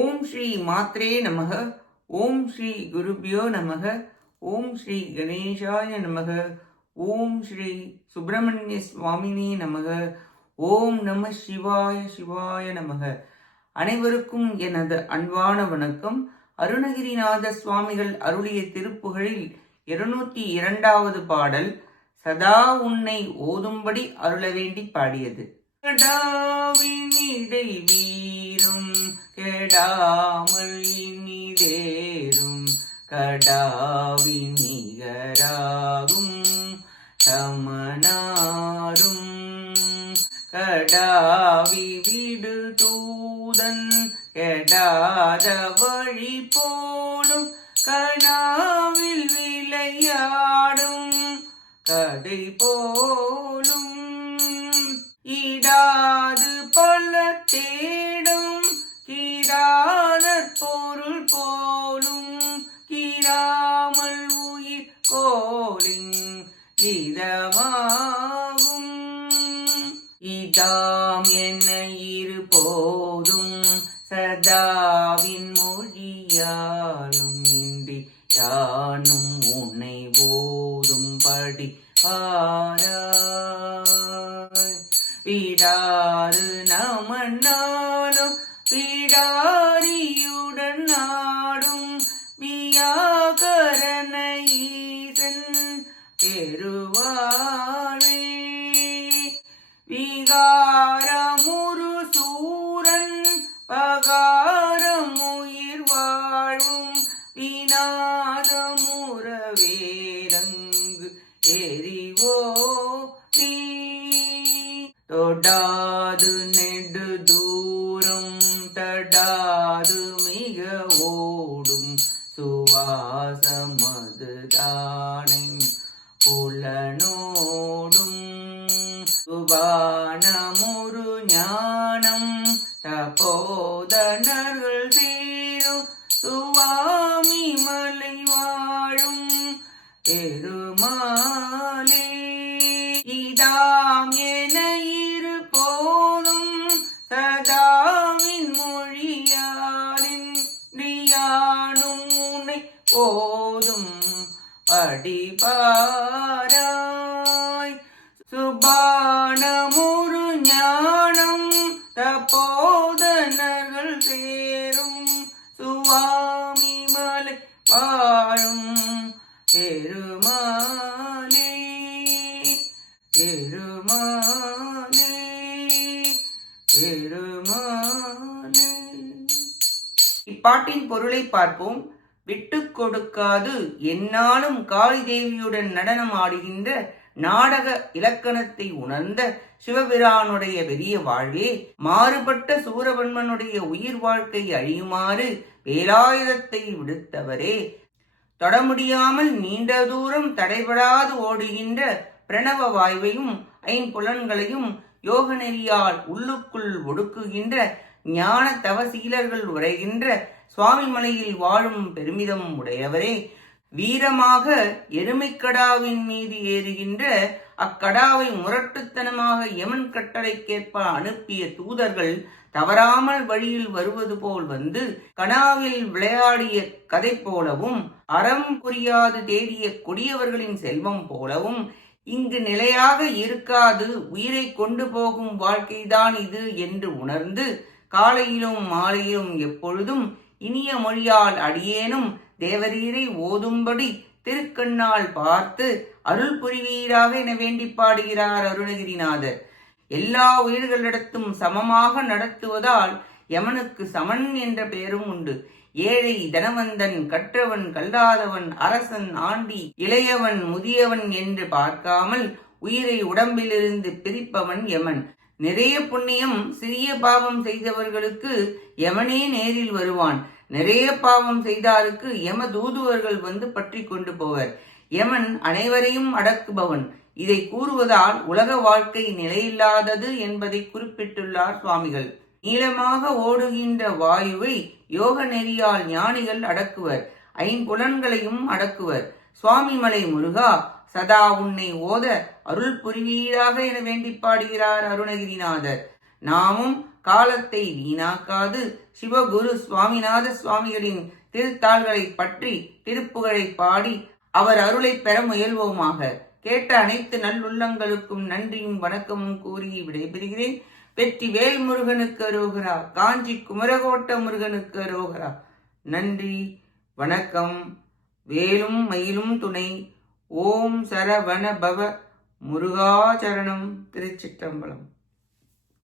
ஓம் ஸ்ரீ மாத்ரே நமக. ஓம் ஸ்ரீ குருபியோ நமக. ஓம் ஸ்ரீ கணேசாய நமக. ஓம் ஸ்ரீ சுப்பிரமணிய சுவாமினே நமக. ஓம் நம சிவாய சிவாய நமக. அனைவருக்கும் எனது அன்பான வணக்கம். அருணகிரிநாத சுவாமிகள் அருளிய திருப்புகழில் 202வது பாடல் சதா உன்னை ஓதும்படி அருள வேண்டி பாடியது. கடாவினிடை வீரும் கெடாமல் இனிதேரும் கடாவின் நிகராகும் சமனாரும் கடாவி விடு தூதன் கெடாத வழி போலும் கனாவில் விளையாடும் கதை போலும் இடாது பல தேடும் கிராத பொருள் போலும் கிராமல் உயிர் கோலின் இதமாகும் இதாம் என்ன இரு போதும் சதாவின் மொழியாலும் இன்றி யானும் உன்னை ஓதும்படி விடாறு நமன்னாலும் விடாரியுடன் நாடும் வியாகரண ஈசன் பெருவாழே விகாரமுரு சூரன் பகாரம் உயிர் வாழும் விநாதமுறவேரங்கு எரிவோ தொடாது நெடு தூரம் தடாது மிக ஓடும் சுவாசமது தானே புலனோடும் சுபானமுரு ஞானம் தபோதனர்கள் சேரும் சுவாமி மலை வாழும் பெருமாளே இதாம் என இரு போதும் சதாவின் மொழியாலின் யானும் உன்னை போதும் படிபாராய் சுபானமுரு ஞானம் தபோதனர்கள் சேரும் சுவாமி மலை வாழும் பெருமாளே பெருமாளே பெருமாளே. இப்பாட்டின் பொருளை பார்ப்போம். விட்டு கொடுக்காது எந்நாளும் காளி தேவியுடன் நடனம் ஆடுகின்ற நாடக இலக்கணத்தை உணர்ந்த சிவபிரானுடைய பெரிய வாழ்வே, மாறுபட்ட சூரபன்மனுடைய உயிர் வாழ்க்கை அழியுமாறு வேலாயுதத்தை விடுத்தவரே, தொட முடியாமல் நீண்ட தூரம் தடைபடாது ஓடுகின்ற பிரணவ வாயுவையும் ஐம்புலன்களையும் யோக நெறியால் உள்ளுக்குள் ஒடுக்குகின்ற ஞான தவசீலர்கள் உரைகின்ற சுவாமி மலையில் வாழும் பெருமிதம் உடையவரே, வீரமாக எருமைக்கடாவின் மீது ஏறுகின்ற அக்கடாவை முரட்டுத்தனமாக யமன் கட்டளைக்கேற்ப அனுப்பிய தூதர்கள் தவறாமல் வழியில் வருவது போல் வந்து கனாவில் விளையாடிய கதை போலவும் அறம் புரியாது தேடிய கொடியவர்களின் செல்வம் போலவும் இங்கு நிலையாக இருக்காது, உயிரை கொண்டு போகும் வாழ்க்கைதான் இது என்று உணர்ந்து காலையிலும் மாலையிலும் எப்பொழுதும் இனிய மொழியால் அடியேனும் தேவரீரை ஓதும்படி திருக்கண்ணால் பார்த்து அருள் புரிவீராக என வேண்டி பாடுகிறார் அருணகிரிநாதர். எல்லா உயிர்களிடத்தும் சமமாக நடத்துவதால் யமனுக்கு சமன் என்ற பெயரும் உண்டு. ஏழை தனவந்தன், கற்றவன் கல்லாதவன், அரசன் ஆண்டி, இளையவன் முதியவன் என்று பார்க்காமல் உயிரை உடம்பிலிருந்து பிரிப்பவன் யமன். நிறைய புண்ணியம் சிறிய பாவம் செய்தவர்களுக்கு யமனே நேரில் வருவான். நிறைய பாவம் செய்தாருக்கு யம தூதுவர்கள் வந்து பற்றி கொண்டு போவர். யமன் அனைவரையும் அடக்குபவன். இதை கூறுவதால் உலக வாழ்க்கை நிலையில்லாதது என்பதை குறிப்பிட்டுள்ளார் சுவாமிகள். நீளமாக ஓடுகின்ற வாயுவை யோக நெறியால் ஞானிகள் அடக்குவர். ஐம்புலன்களையும் அடக்குவர். சுவாமி மலை முருகா, சதா உன்னை ஓத அருள் புரிவீராக என வேண்டி பாடுகிறார் அருணகிரிநாதர். நாமும் காலத்தை வீணாக்காது சிவகுரு சுவாமிநாத சுவாமிகளின் திருத்தாள்களை பற்றி திருப்புகழை பாடி அவர் அருளை பெற முயல்வோமாக. கேட்ட அனைத்து நல்லுள்ளங்களுக்கும் நன்றியும் வணக்கமும் கூறி விடைபெறுகிறேன். வெற்றி வேல் முருகனுக்கு அரோகரா. காஞ்சி குமரகோட்ட முருகனுக்கு அரோகரா. நன்றி, வணக்கம். வேலும் மயிலும் துணை. ஓம் சரவண பவ முருகாச்சரணம். திருச்சிற்றம்பலம்.